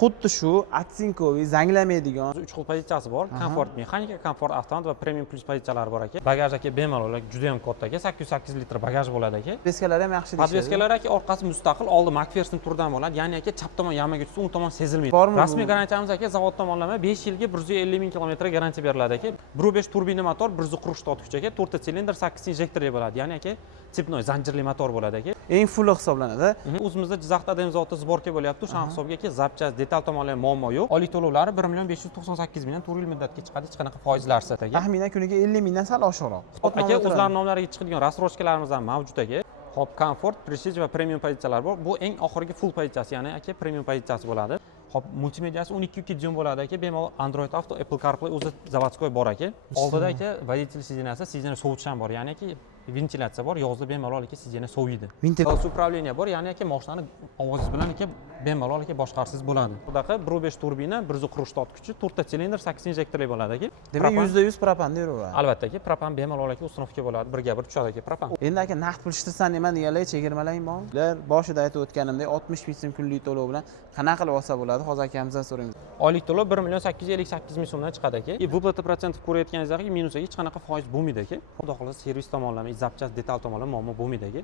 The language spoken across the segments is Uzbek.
xuddi shu atsinkoviy zanglamaydigan 3 xil pozitsiyasi bor. Komfort mexanika, komfort avtomat va premium plus pozitsiyalari bor aka. Bagaj aka bemalol juda ham katta aka. 808 litr bagaj bo'ladi aka. podveskalar ham yaxshi deyishadi. Podveskalar aka orqasi mustaqil, oldi McPherson turdan bo'ladi. Ya'ni aka chap tomon yamaga tushsa, o'ng tomon sezilmaydi. Bormi bu? Rasmiy garantiyamiz aka zavod tomonlama 5 yilga 150 ming kilometr garantiya beriladi aka. 1.5 turbina motor, 140 kuch aka, 4 ta silindr, 8 injektorli bo'ladi. Ya'ni aka tsepnoy zanjirli motor bo'ladi aka. Eng fulli hisoblanadi. O'zimizda Jizzaxda ADM zavodda sborka bo'lyapti. O'sha hisobga aka zapchast, detal tomonlama muammo yo'q. Oylik to'lovlari 1 million 598 mingdan 4 yil muddatga chiqadi, hech qanaqa foizlarsiz aka. Taxminan kuniga 50 mingdan sal oshiqroq. Aka o'zlarining nomlariga chiqadigan rasrochkalarimiz ham mavjud aka. Hop, komfort, prestige va premium pozitsiyalar bor. Bu eng oxirgi full pozitsiyasi, ya'ni aka premium pozitsiyasi bo'ladi. Hop, multimediasi 12 dion bo'ladi aka. Bemalol Android Auto, Apple CarPlay o'zi zavodskoy bor aka. Oldida aka водитель sidenasi, sidena sovutish ham bor. Ya'ni aka ventilyatsiya bor, yozda bemalol aka sidena soviydi. Ventilatsiya upravleniya bor, ya'ni aka mashinani ovozingiz bilan aka bemalol aka boshqarsiz bo'ladi. Bunaqa 1.5 turbina, 140 kuchi, 4 ta silindr, 8 injektorli bo'ladi aka. Demak, %100 propanda yuraveradi. Albatta aka, propan bemalol aka ustunovka bo'ladi, birga bir tushadi aka propan. Endi aka naqd pul ishtirsan nima deganlar chegirmalang bormi? Ular boshida aytib o'tganimdek 60 ming so'm kunlik to'lov bilan qanaqa qilib olsa bo'ladi? Hozir akamizdan so'raymiz. Oylik to'lov 1 million 858 ming so'mdan chiqadi aka. Выплата процентов ko'rayotganingizda minusiga hech qanaqa foiz bo'lmaydi aka. Xudo xolasa servis tomonlama, zapchast, detal tomonlama muammo bo'lmaydi aka.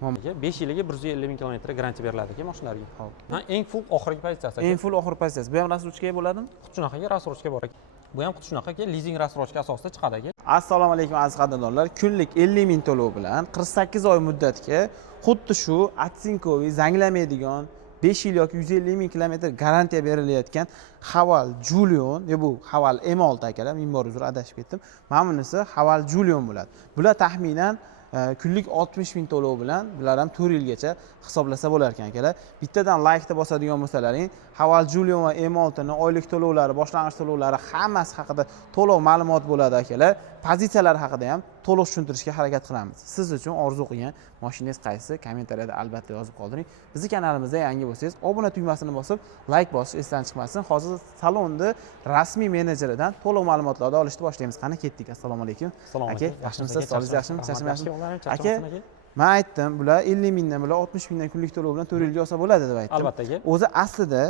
5 yiliga 150 ming kilometr garantiya beriladi aka mashinalarga. Ha, eng full oxirgi pozitsiyasi aka. Eng full oxirgi pozitsiyasi. Bu ham rasrochka bo'ladimi? Xuddi shunaqa rasrochka bor aka. Bu ham xuddi shunaqa aka, leasing rasrochka asosida chiqadi aka. Assalomu alaykum aziz qadrdonlar. Kunlik 50 ming to'lov bilan 48 oy muddatga xuddi shu atsinkoviy zanglamaydigan 5 yil yoki 150 ming kilometr garantiya berilayotgan Haval Julion, bu Haval M6 akalar, men bor uzr adashib ketdim. Mana bunisi Haval Julion bo'ladi. Bular taxminan kunlik 60 ming to'lov bilan bular ham 4 yilgacha hisoblasa bo'lar ekan akalar. Bittadan like-da bosadigan bo'lsalaring, Haval Julion va M6 ning oylik to'lovlari, boshlang'ich to'lovlari hammasi haqida to'liq ma'lumot bo'ladi akalar. Pozitsiyalar haqida ham to'liq tushuntirishga harakat qilamiz. Siz uchun orzu qilgan mashinangiz qaysi? Kommentariyada albatta yozib qoldiring. Bizning kanalimizga yangi bo'lsangiz, obuna tugmasini bosib, like bosish esdan chiqmasin. Hozir salonni rasmiy menejeridan to'liq ma'lumotlarni olishni boshlaymiz. Qani ketdik. Assalomu alaykum. Aka, yaxshimisiz? Sog'ligingiz yaxshimi? Charchamayapsizmi? Aka, men aytdim, bular 50 mingdan, bular 60 mingdan kunlik to'lov bilan 4 yilga olsa bo'ladi deb aytdim. Albatta aka. O'zi aslida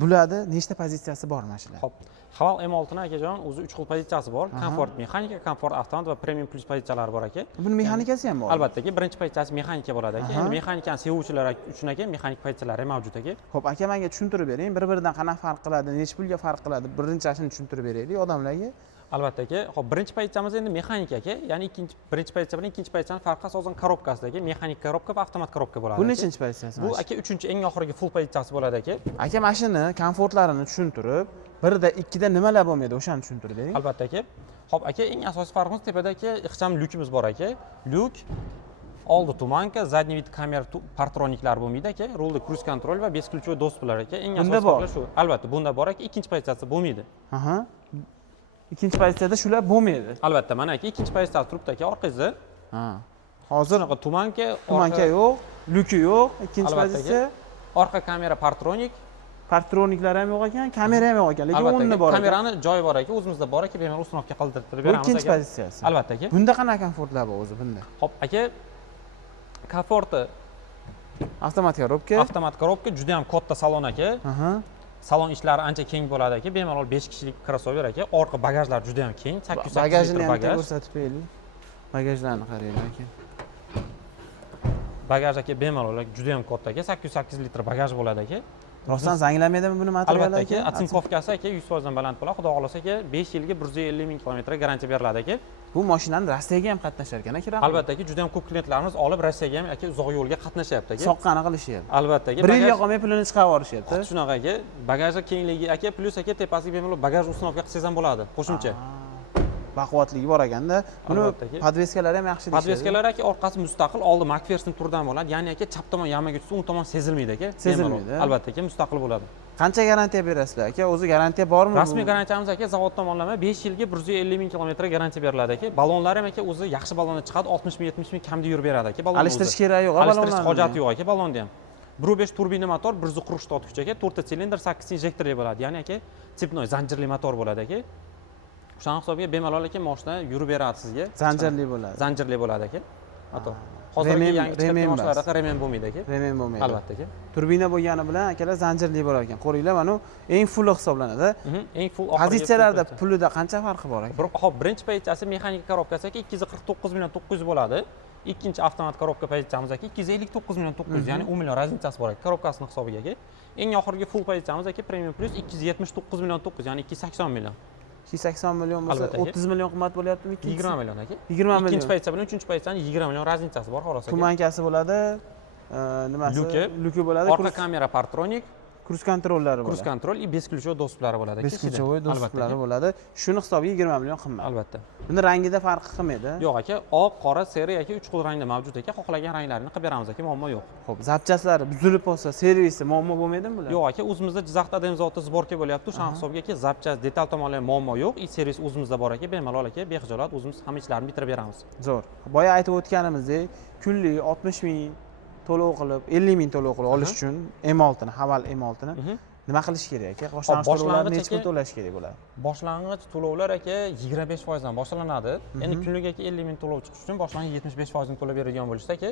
bularda nechta pozitsiyasi bor mashina? Xo'p, Haval M6 ning akajon o'zi 3 xil pozitsiyasi bor. Komfort mexanika, komfort avtomat va premium plus pozitsiyalari bor aka. Buni mexanikasi ham bor. Albatta aka, birinchi pozitsiyasi mexanika bo'ladi aka. Endi mexanikani sevuvchilar uchun aka mexanik pozitsiyalari ham mavjud aka. Xo'p, aka menga tushuntirib bering, bir-biridan qanaqa farq qiladi, necha pulga farq qiladi? Birinchasini tushuntirib beraylik odamlarga. Albatta aka. Xo'p, birinchi pozitsiyamiz endi mexanika aka. Ya'ni birinchi pozitsiya bilan ikkinchi pozitsiyaning farqi asosan korobkasidagi mexanik korobka va avtomat korobka bo'ladi. Bu nechinchi pozitsiyasi? Bu aka 3-chi eng oxirgi full pozitsiyasi bo'ladi aka. Aka mashina komfortlarini tushuntirib, birda ikkida nimalar bo'lmaydi, o'shani tushuntirib bering. Albatta aka. Xo'p, aka eng asosiy farqimiz tepada aka ixcham lyukimiz bor aka. Lyuk oldi tumanka, задний вид kamera partroniklar bo'lmaydi aka. Rulda cruise control va besключевой доступlar aka. Eng asosiy farqi shu. Albatta, bunda bor aka, ikkinchi pozitsiyasi bo'lmaydi. Aha. Ikkinchi pozitsiyada shular bo'lmaydi. Albatta, mana aka ikkinchi pozitsiyada turibdi aka orqangizda. Ha. Hozir tumanka yo'q, lyuki yo'q, ikkinchi pozitsiya. Orqa kamera partronik. Partroniklar ham yo'q ekan, kamera ham yo'q ekan, lekin o'rni bor. Kamerani joyi bor aka, o'zimizda bor aka, bemalol ustunovka qildirib beramiz aka. Ikkinchi pozitsiyasi. Albatta aka. Bunda qanaqa komfortlar bor o'zi bunda? Xo'p, aka komforti avtomat korobka. Avtomat korobka, juda ham katta salon aka. Salon ishlari ancha keng bo'ladi aka. Bemalol 5 kishilik crossover aka. Orqa bagajlar juda ham keng, 808 litr bagaj. Ko'rsatib beraylik. Bagajlarni qaranglar aka. Bagaj aka bemalol juda ham katta aka, 808 litr bagaj bo'ladi aka. Rostdan zanglamaydimi buni material aka? Atsinkovkasi aka 100% dan baland bo'ladi. Xudo xolasa aka 5 yilga 150 ming kilometr garantiya beriladi aka. Bu mashinani Rossiyaga ham qatnashar ekan aka. Albatta aka, juda ham ko'p klientlarimiz olib Rossiyaga ham aka uzoq yo'lga qatnashyapti aka. Soqqani qilishyapti. Albatta aka. 1 yilga qolmay pulini chiqarib yuborishyapti. Xuddi shunaqa aka. Bagajning kengligi aka, plus aka tepasiga bemalol bagaj ustunovka qilsangiz ham bo'ladi. Qo'shimcha. Baquvvatligi bor ekanda. Buni podveskalar ham yaxshi deyishadi. Podveskalar aka orqasi mustaqil, oldi McPherson turdan bo'ladi. Ya'ni aka chap tomon yamaga tushsa, o'ng tomon sezilmaydi aka. Sezilmaydi. Albatta aka, mustaqil bo'ladi. Qancha garantiya berasizlar aka? O'zi garantiya bormi? Rasmiy garantiyamiz aka zavod tomonlama 5 yilga 150 ming kilometr garantiya beriladi aka. Ballonlar ham aka o'zi yaxshi ballonda chiqadi, 60 ming 70 ming kamda yurib beradi aka. Ballon Alishtirish keragi yo'q, ballonlar. Alishtirish hojati yo'q aka ballonda ham. 1.5 turbina motor, 140 kuch aka, 4 ta silindr, 8 injektorli bo'ladi. Ya'ni aka tsepnoy zanjirli motor bo'ladi aka. O'sha hisobga bemalol aka mashina yurib beradi sizga. Zanjirli bo'ladi. Zanjirli bo'ladi aka. Motor. Hozirgi Remen- yangi chiqib remen ketgan bas. mashinalarda remen bo'lmaydi aka. remen bo'lmaydi. Albatta aka. Turbina bo'lgani bilan akalar zanjirli bo'lar ekan. Ko'ringlar, mana bu eng fulli hisoblanadi. Eng full Pozitsiyalarda pulida qancha farqi bor aka? Hop, birinchi pozitsiyasi mexanik korobkasi aka 249 million 900 bo'ladi. Ikkinchi avtomat korobka pozitsiyamiz aka 259 million 900, ya'ni 10 million razницasi bor aka korobkasini hisobiga aka. Eng oxirgi full pozitsiyamiz aka Premium Plus 279 million 900, ya'ni 280 million. 280 million bo'lsa Albatta aka. 30 million qimmat bo'lyaptimi? 20 million aka. 20 million. Ikkinchi pozitsiya bilan uchinchi pozitsiyaning 20 million razницasi bor xolos aka. Tumankasi bo'ladi. Nimasi? Luki bo'ladi. Orqa kamera Partronic, Kruz kontrollari kruz bo'ladi. kontrol и бесключевой достуplari bo'ladi aka. Besklichovoy do'stliklari bo'ladi. Shuni hisobiga 20 million qimmat. Albatta. Buni rangida farqi qilmaydi. Yo'q aka, oq, qora, seri yoki 3 xil rangda mavjud aka. Xohlagan ranglarini qilib beramiz aka, muammo yo'q. Xo'p, zapchaslari buzilib qolsa, servisi muammo bo'lmaydimi bular? Yo'q aka, o'zimizda Jizzaxda zavodda sborka bo'lyapti. O'sha hisobiga aka, zapchas, detal tomonlari muammo yo'q. I servis o'zimizda bor aka, bemalol aka, bexijolat o'zimiz hamma ishlarini bitirib beramiz. Zo'r. Boya aytib o'tganimizdek, kunlik 60 ming to'lov qilib, 50 ming to'lov qilib olish uchun M6 ni, Haval M6 ni nima qilish kerak aka? Boshlang'ich to'lovlarni necha pul to'lash kerak bo'ladi? Boshlang'ich to'lovlar aka 25% dan boshlanadi. Endi kunlik aka 50 ming to'lov chiqish uchun boshlang'ich 75% ni to'lab beradigan bo'lishsa aka,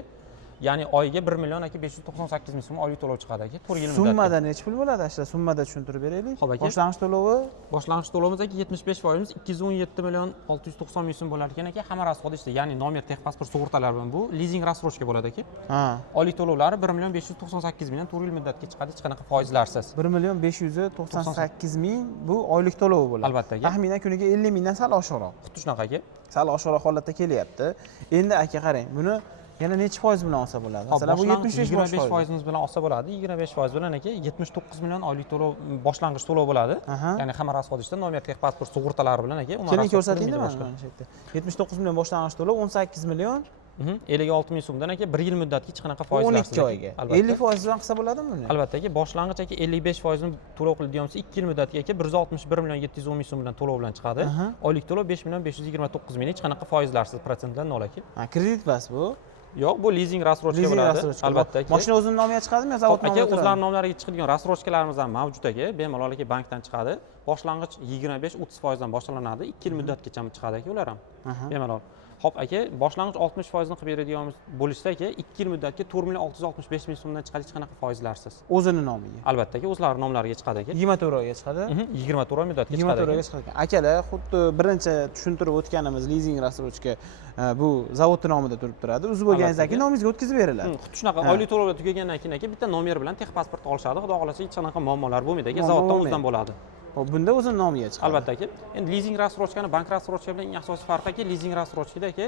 ya'ni oyiga 1 million aka 598 ming so'm oylik to'lov chiqadi aka. 4 yil muddatga. Summada necha pul bo'ladi? Ashla summada tushuntirib beraylik. Xo'p aka. Boshlang'ich to'lovi Boshlang'ich to'lovimiz aka 75% 217 million 690 ming so'm bo'lar ekan aka. Hamma rasxod ishda, ya'ni nomer, texpasport, sug'urtalar bilan bu lizing rassrochka bo'ladi aka. ha, Oylik to'lovlari 1 million 598 ming 4 yil muddatga chiqadi, hech qanaqa foizlarsiz. 1 million 598 ming bu oylik to'lovi bo'ladi. Albatta aka. Taxminan kuniga 50 mingdan sal oshiqroq. Xuddi shunaqa aka. Sal oshiqroq holatda kelyapti. Endi aka qarang, buni yana necha foiz bilan olsa bo'ladi? Masalan, bu 75 foizimiz bilan olsa bo'ladi. 25% bilan aka 79 million oylik to'lov, boshlang'ich to'lov bo'ladi. Aha. Ya'ni hamma rasxod ishda nomer, texpasport, sug'urtalari bilan aka. Keling ko'rsatinglar mana shu yerda. 79 million boshlang'ich to'lov, 18 million 56 ming so'mdan aka 1 yil muddatga hech qanaqa foizlarsiz. 12 oyga. 50% bilan qilsa bo'ladimi buni? Albatta aka, boshlang'ich aka 55% ni to'lov qiladigan bo'lsa 2 yil muddatga aka 161 million 710 ming so'm bilan to'lov bilan chiqadi. Oylik to'lov 5 million 529 ming, hech qanaqa foizlarsiz, protsentlar 0 aka. Ha, kredit bas bu. Yo'q, bu lizing rassrochka bo'ladi. Albatta aka. Mashina o'zini nomiga chiqadimi yo zavod nomiga? Aka, o'zlarining nomlariga chiqadigan rassrochkalarimiz ham mavjud aka. Bemalol aka bankdan chiqadi. Boshlang'ich 25-30% dan boshlanadi. 2 yil muddatgacha chiqadi aka ular ham. Bemalol. Hop aka, boshlang'ich 60% ni qilib beradigan bo'lishsa aka, 2 yil muddatga 4 million 665 ming so'mdan chiqadi, hech qanaqa foizlarsiz. O'zini nomiga. Albatta aka, o'zlarining nomlariga chiqadi aka. 24 oyga chiqadi. 24 oy muddatga chiqadi. 24 oyga chiqadi. Akalar, xuddi birinchi tushuntirib o'tganimiz lizing rassrochka bu zavodning nomida turib turadi. O'zi bo'lganingizdan keyin nomingizga o'tkazib beriladi. Xuddi shunaqa oylik to'lovlar tugagandan keyin aka bitta nomer bilan texpasport olishadi. Xudo xolasa hech qanaqa muammolar bo'lmaydi aka, zavoddan o'zidan bo'ladi. Hop, bunda o'zini nomiga chiqadi. Albatta aka. Endi lizing rassrochkani bank rassrochka bilan eng asosiy farqi aka, lizing rassrochkada aka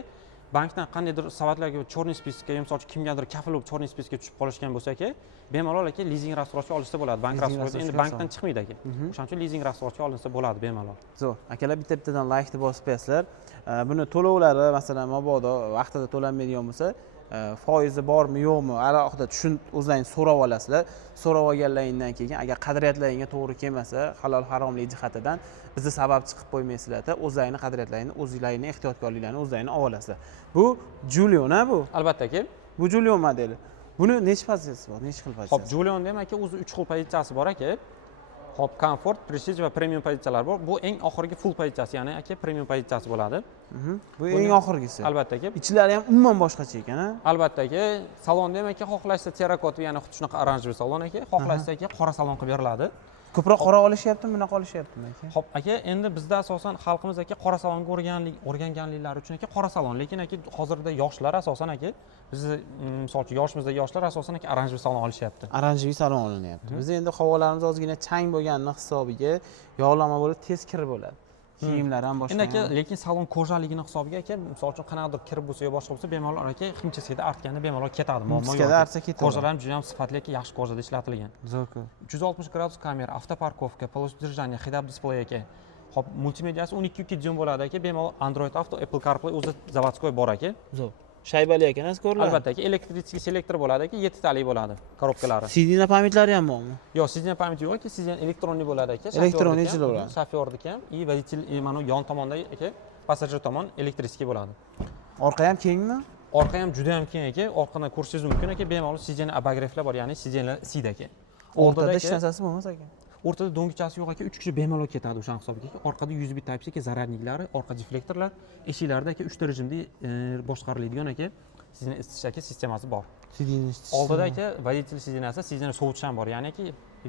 bankdan qandaydir sabablarga chorniy spiskga, yoki misol uchun kimgadir kafil bo'lib chorniy spiskga tushib qolishgan bo'lsa aka, bemalol aka lizing rassrochka olishsa bo'ladi. Bank rassrochka endi bankdan chiqmaydi aka. O'shaning uchun lizing rassrochka olinsa bo'ladi bemalol. Zo'r. Akalar, bitta-bittadan laykni bosib qo'yasizlar. Buni to'lovlari, masalan, mabodo vaqtida to'lanmaydigan bo'lsa, foizi bormi yo'qmi alohida o'zlaringiz so'rab olasizlar. So'rab olganlaringdan keyin agar qadriyatlaringga to'g'ri kelmasa, halol haromlik jihatidan bizni sabab chiqib qo'ymaysizlar-da, o'zlaringning qadriyatlaringni, o'zinglarning ehtiyotkorliklarini o'zlaringni olib olasizlar. Bu Julion-a bu? Albatta aka. Bu Julion modeli. Buni necha pozitsiyasi bor? Necha xil pozitsiyasi? Hop, Julion ham aka o'zi 3 xil pozitsiyasi bor aka. Hop, Comfort, Prestige va Premium pozitsiyalar bor. Bu eng oxirgi full pozitsiyasi, ya'ni aka premium pozitsiyasi bo'ladi. Bu eng oxirgisi. Albatta aka. Ichlari ham umuman boshqacha ekan-a? Albatta aka. Salonni ham aka xohlashsa terakot, ya'ni xuddi shunaqa oranjiy salon aka, xohlashsa aka qora salon qilib beriladi. Ko'proq qora olishyaptimi, bunaqa olishyaptimi aka? Hop aka, endi bizda asosan xalqimiz aka qora salonga o'rganganliklari uchun aka qora salon, lekin aka hozirda yoshlar asosan aka bizni misol uchun yoshimizdagi yoshlar asosan aka oranjiy salon olishyapti. Oranjiy salon olinyapti. Biz endi havolarimiz ozgina chang bo'lganini hisobiga yog'lama bo'lib tez kir bo'ladi. Kiyimlar ham boshqa. Endi aka, lekin salon ko'jaligini hisobiga aka, misol uchun qanaqadir kirib bo'lsa yo boshqa bo'lsa, bemalol aka himchasiga artganda bemalol ketadi. Muammo yo'q. Artsa ketadi. Ko'jalar ham juda ham sifatli aka, yaxshi ko'jada ishlatilgan. Zo'r. 360 gradus kamera, avtoparkovka, полос держания, head-up display aka. Hop, multimediyasi 12.2 dyum bo'ladi aka, bemalol Android Auto, Apple CarPlay o'zi zavodskoy bor aka. Zo'r. Shaybali ekan, ko'rlar. Albatta aka, elektritskiy selektor bo'ladi aka, 7 tali bo'ladi korobkalari. CD pametlari ham bormi? Yo'q, CD pameti yo'q aka, CD elektronli bo'ladi aka. Elektronli bo'ladi. Shofyorniki ham, и водитель, mana yon tomonda aka, passajir tomon elektriskiy bo'ladi. Orqa ham kengmi? Orqa ham juda ham keng aka. Orqadan ko'rishingiz mumkin aka, bemalol CD abagreiflar bor, ya'ni CD-lar sid aka. O'rtada hech narsasi bo'lmas aka. O'rtada do'ngchasi yo'q aka, 3 kishi bemalol ketadi o'sha hisobiga. Orqada USB Type-C aka, zaryadniklari, orqa deflektorlar, eshiklarda aka 3 ta rejimda boshqariladigan aka. sizni isitish aka sistemasi bor. Sidingiz Oldida aka водитель sidinasi, sidini sovutish ham bor. Ya'ni aka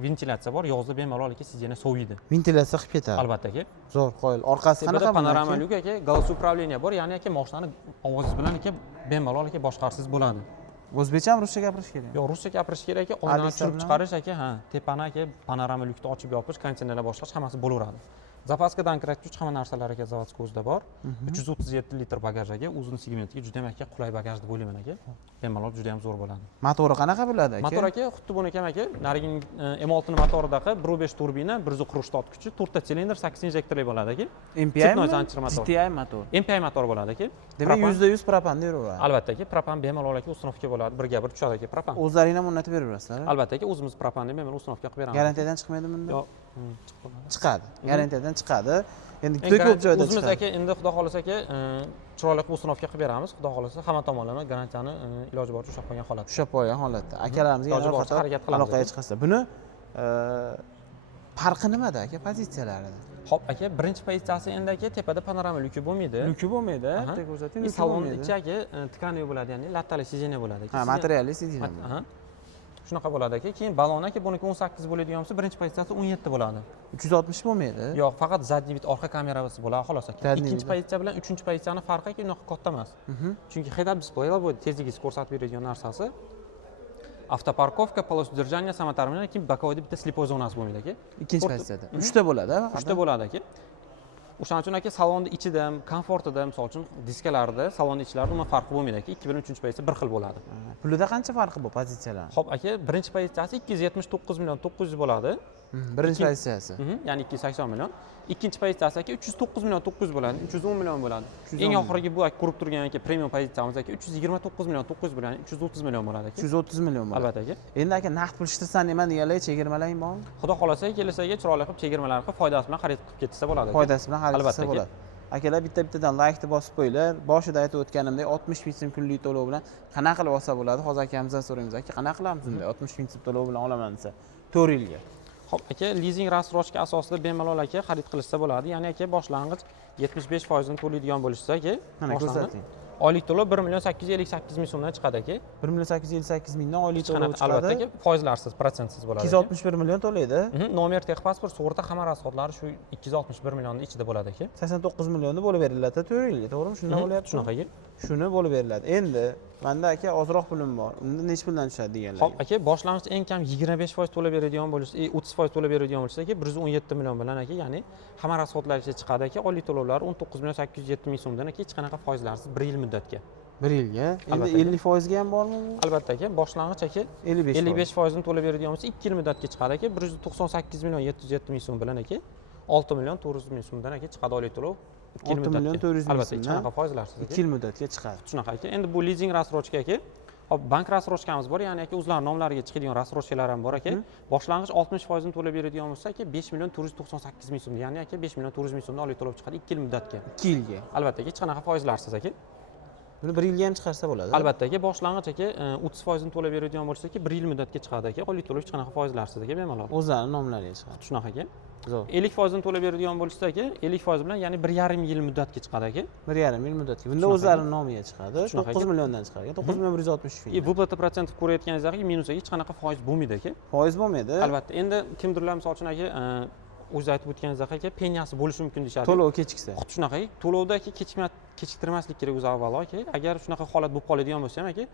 ventilyatsiya bor, yozda bemalol aka sidini soviydi. ventilyatsiya qilib ketadi. Albatta aka. Zo'r, qo'yil. Orqasi Tepada qanaqa panorama lyuk aka, голос управления bor, ya'ni aka mashinani ovozingiz bilan aka bemalol aka boshqarsiz bo'ladi. O'zbekchami, ruscha gapirish kerak? Yo'q, ruscha gapirish kerak aka, oynani Hadislar tushirib bilan? chiqarish aka, ha, tepani aka panorama lyukni ochib yopish, konditsionerlar boshlash hammasi bo'laveradi. Zapaska dankratgich hamma narsalar aka zavodskiy o'zida bor. 337 litr bagaj aka, uzun segmentiga juda ham aka qulay bagaj deb o'ylayman aka. Bemalol juda ham zo'r bo'ladi. Motori qanaqa bo'ladi aka? Motor aka xuddi buniki ham aka, narigi M6 motoridaqa 1.5 turbina, 140 ot kuchi, 4 ta silindr, 8 injektorli bo'ladi aka. MPI mi? Zanchir motor. GTI motor. MPI motor bo'ladi aka. Demak, Propan- 100% propanda yuraveradi. Albatta aka, propan bemalol aka uстановка bo'ladi, birga bir tushadi aka propan. O'zlaring ham o'rnatib beraverasizlar. Albatta aka, o'zimiz propanni bemalol uстановка qilib beramiz. Garantiyadan chiqmaydimi bunda? Yo'q, chiqib qoladi. Chiqadi. Garantiyadan chiqadi. Endi juda ko'p joyda o'zimiz chiqadi. aka endi xudo xolasa aka chiroyli qilib uстановка qilib beramiz. Xudo xolasa hamma tomonlama garantiyani iloji boricha ushlab qolgan holatda. Ushlab qo'ygan holatda. Akalarimizga Iloji yana boricha harakat qilamiz aloqaga aka. chiqasizlar. Buni farqi nimada aka pozitsiyalarida? Hop aka, birinchi pozitsiyasi endi aka tepada panorama lyuki bo'lmaydi. Lyuki bo'lmaydi, Aha. bitta ko'rsating. И salonni ichi aka tkaniy bo'ladi, ya'ni lattali sijeniya bo'ladi aka. Ha, materialli sidina. Aha. Shunaqa bo'ladi aka. Keyin balon aka buniki 18 bo'ladigan bo'lsa, birinchi pozitsiyasi 17 bo'ladi. 360 bo'lmaydi. Yo'q, faqat zadniy vid orqa kamerasi bo'ladi xolos aka. Zadniy Ikkinchi vid. pozitsiya bilan uchinchi pozitsiyani farqi aka unaqa katta emas. Chunki head up display bu tezligingizni ko'rsatib beradigan narsasi. Avtoparkovka, полос удержания, samotarminal, keyin bokovida bitta slipoy zonasi bo'lmaydi aka. Ikkinchi pozitsiyada. 3 ta bo'ladi, ha? 3 ta bo'ladi aka. O'shaning uchun aka salonni ichida ham, komfortida, misol uchun diskalarida, salonni ichlarida umuman farqi bo'lmaydi aka. 2 bilan 3-chi pozitsiya bir xil bo'ladi. Pulida qancha farqi bor pozitsiyalar? Xo'p aka, birinchi pozitsiyasi 279 million 900 bo'ladi. Birinchi pozitsiyasi. Ya'ni 280 million. Ikkinchi pozitsiyasi aka 309 million 900 bo'ladi, 310 million bo'ladi. 310 Eng oxirgi bu aka ko'rib turgan aka premium pozitsiyamiz aka 329 million 900 bo'ladi, 330 million bo'ladi aka. 330 million bo'ladi. Albatta aka. Endi aka naqd pul ishtirsan nima deganlar chegirmalaring bormi? Xudo xolasa kelasaga chiroyli qilib chegirmalar qilib foydasi bilan xarid qilib ketsa bo'ladi aka. Foydasi bilan xarid Albatta qilsa aka. bo'ladi. Akalar bitta-bittadan laykni bosib qo'yinglar. Boshida aytib o'tganimdek 60 ming so'm kunlik to'lov bilan qanaqa qilib olsa bo'ladi? Hozir akamizdan so'raymiz. Aka, qanaqa qilamiz unday 60 ming so'm to'lov bilan olaman desa 4 yilga. Xo'p aka, lizing rassrochka asosida bemalol aka xarid qilishsa bo'ladi. Ya'ni aka boshlang'ich 75% ni to'laydigan bo'lishsa aka, Mana ko'rsating. oylik to'lov 1 million 858 ming so'mdan chiqadi aka. 1 million 858 mingdan oylik to'lov Albatta chiqadi. aka, foizlarsiz, protsentsiz bo'ladi. 261 million to'laydi. Nomer texpasport, sug'urta hamma rasxodlari shu 261 millionning ichida bo'ladi aka. 89 millionni bo'lib beriladi 4 yilga, to'g'rimi? Shundan bo'lyapti. Shunaqa aka. Shuni bo'lib beriladi. Endi menda aka ozroq pulim bor. Unda necha puldan tushadi deganlar. Xo'p aka, boshlang'ich eng kam 25% to'lab beradigan bo'lsa, 30% to'lab beradigan bo'lsa aka 117 million bilan aka, ya'ni hamma rasxodlarga chiqadi aka. Oylik to'lovlari 19 million 807 ming so'mdan aka, hech qanaqa foizlarsiz 1 yil muddatga. 1 yilga. Endi Albatta. 50% ga ham bormi bu? Albatta aka, boshlang'ich aka 55% ni to'lab beradigan bo'lsa 2 yil muddatga chiqadi aka. 198 million 707 ming so'm bilan aka 6 million 400 ming so'mdan aka chiqadi oylik to'lov. 2 yil 6 million 400 ming Albatta, hech so'mdan qanaqa foizlarsiz aka. 2 yil muddatga chiqadi. Shunaqa aka. Endi bu lizing rassrochka aka. Hop, bank rassrochkamiz bor, ya'ni aka o'zlarining nomlariga chiqadigan rassrochkalar ham bor aka. Boshlang'ich 60% ni to'lab beradigan bo'lsa aka 5 million 498 ming so'm, ya'ni aka 5 million 400 ming so'mdan oylik to'lov chiqadi 2 yil muddatga. 2 yilga. Albatta aka, hech qanaqa foizlarsiz aka. Buni 1 yilga ham chiqarsa bo'ladi. Albatta aka, boshlang'ich aka 30% ni to'lab beradigan bo'lsa aka 1 yil muddatga chiqadi aka. Oylik to'lov hech qanaqa foizlarsiz aka bemalol. O'zlarining nomlariga chiqadi. Shunaqa aka. Zo'r. 50% ni to'lab beradigan bo'lsa aka 50% bilan ya'ni 1,5 yil muddatga chiqadi aka. 1,5 yil muddatga. Bunda Shunaqa o'zlarining nomiga chiqadi. Shunaqa 9 ekan. milliondan chiqadi. 9 million 160 ming. Выплата процентов ko'rayotganingiz aka minusiga hech qanaqa foiz bo'lmaydi aka. Foiz bo'lmaydi. Albatta. Endi kimdirlar misol uchun aka o'zi aytib o'tganingiz aka penyasi bo'lishi mumkin deyshadi. To'lov kechiksa. Xuddi shunaqa. To'lovda aka kechiktirmaslik kerak o'zi avvalo aka. Agar shunaqa holat bo'lib qoladigan bo'lsa ham aka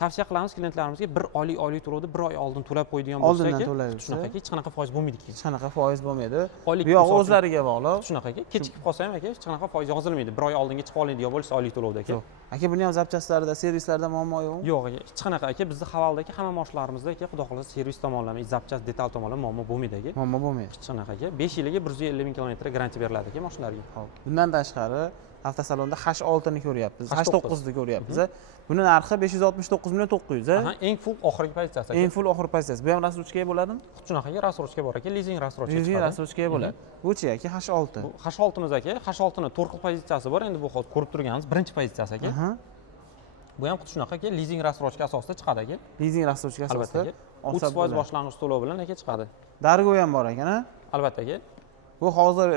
tavsiya qilamiz klientlarimizga 1 oylik to'lovni 1 oy oldin to'lab qo'yadigan bo'lsa Oldindan aka. to'layversa. Shunaqa aka hech qanaqa foiz bo'lmaydi keyin. Hech qanaqa foiz bo'lmaydi. Oylik Bu yo'q misol uchun- o'zlariga bog'liq. Shunaqa aka kechikib qolsa ham aka hech qanaqa foiz yozilmaydi. 1 oy oldinga chiqib oladigan bo'lsa oylik to'lovda aka. Aka, buni ham zapchastlarida, servislarda muammo yo'qmi? Yo'q aka, hech qanaqa aka bizning havaldagi hamma mashinalarimizda aka xudo xolasa servis tomonlama, zapchast detal tomonlama muammo bo'lmaydi aka. Muammo bo'lmaydi. Hech qanaqa aka 5 yiliga 150 ming kilometr garantiya beriladi aka mashinalarga. Xo'p. Bundan tashqari avtosalonda H6 ni ko'ryapmiz. H9 H9 ni ko'ryapmiz. Buni narxi 569 million 900. Aha, eng full oxirgi pozitsiyasi aka. Eng full oxir pozitsiyasi. Bu ham rassrochka bo'ladimi? Xuddi shunaqa rassrochka bor aka, lizing rassrochka Yuzing chiqadi. rassrochka bo'ladi. Bu-chi aka H6. Bu H6miz aka, H6ni 4 xil pozitsiyasi bor. Endi bu hozir ko'rib turganimiz birinchi pozitsiyasi aka. Aha. Bu ham xuddi shunaqa aka, lizing rassrochka asosida chiqadi aka. Lizing rassrochka Albatta asosida. aka. 30% boshlang'ich to'lov bilan aka chiqadi. Dargo ham bor ekan, ha? Albatta aka. Bu hozir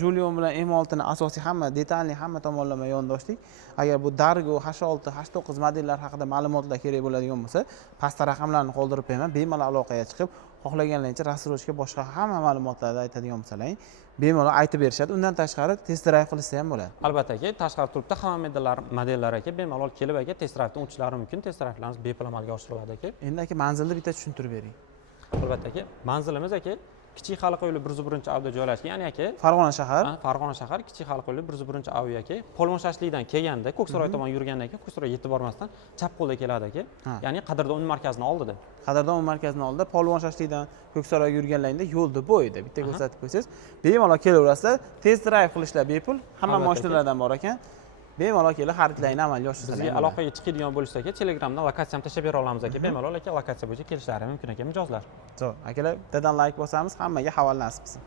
Julion bilan M6 ni asosiy hamma detalli hamma tomonlama yondoshdik. Agar bu Dargo H6, H9 modellar haqida ma'lumotlar kerak bo'ladigan bo'lsa, pastda raqamlarni qoldirib qo'yaman. Bemalol aloqaga chiqib, xohlaganlarincha rassrochka boshqa hamma ma'lumotlarni aytadigan bo'lsalaring, bemalol aytib berishadi. Undan tashqari test drive qilishsa ham bo'ladi. Albatta aka, tashqari turibdi hamma modellar aka bemalol kelib aka test drivedan o'tishlari mumkin. Test drivelarimiz bepul amalga oshiriladi aka. Endi aka manzilni bitta tushuntirib bering. Albatta aka, manzilimiz aka Kichik Xalq yo'li 101-avda joylashgan, ya'ni aka Farg'ona shahar. Farg'ona shahar Kichik Xalq yo'li 101-avi aka. Polvon-Shashlikdan kelganda Ko'ksaroy tomon yurgandan keyin Ko'ksaroyga yetib bormasdan chap qo'lda keladi aka. Ya'ni Qadrdon markazini oldida. Qadrdon markazini oldida Polvon-Shashlikdan Ko'ksaroyga yurganlaringda yo'lda bo'yida bitta ko'rsatib qo'ysangiz, bemalol kelaverasizlar. Test drive qilishlar bepul. Hamma mashinalardan bor ekan. Bemalol kelib xaridlarni amalga oshirsalar. Bizga aloqaga chiqadigan bo'lsa aka, Telegramdan lokatsiyani tashlab bera olamiz aka. Bemalol aka lokatsiya bo'yicha kelishlari mumkin aka, mijozlar. Zo'r. Akalar, bittadan like bosamiz, hammaga havola nasib qilsin.